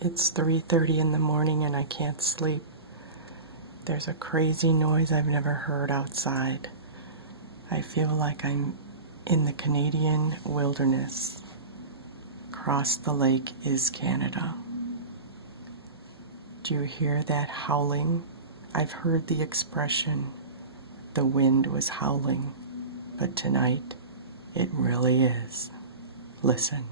It's 3:30 in the morning and I can't sleep. There's a crazy noise I've never heard outside. I feel like I'm in the Canadian wilderness. Across the lake is Canada. Do you hear that howling? I've heard the expression, the wind was howling, but tonight it really is. Listen.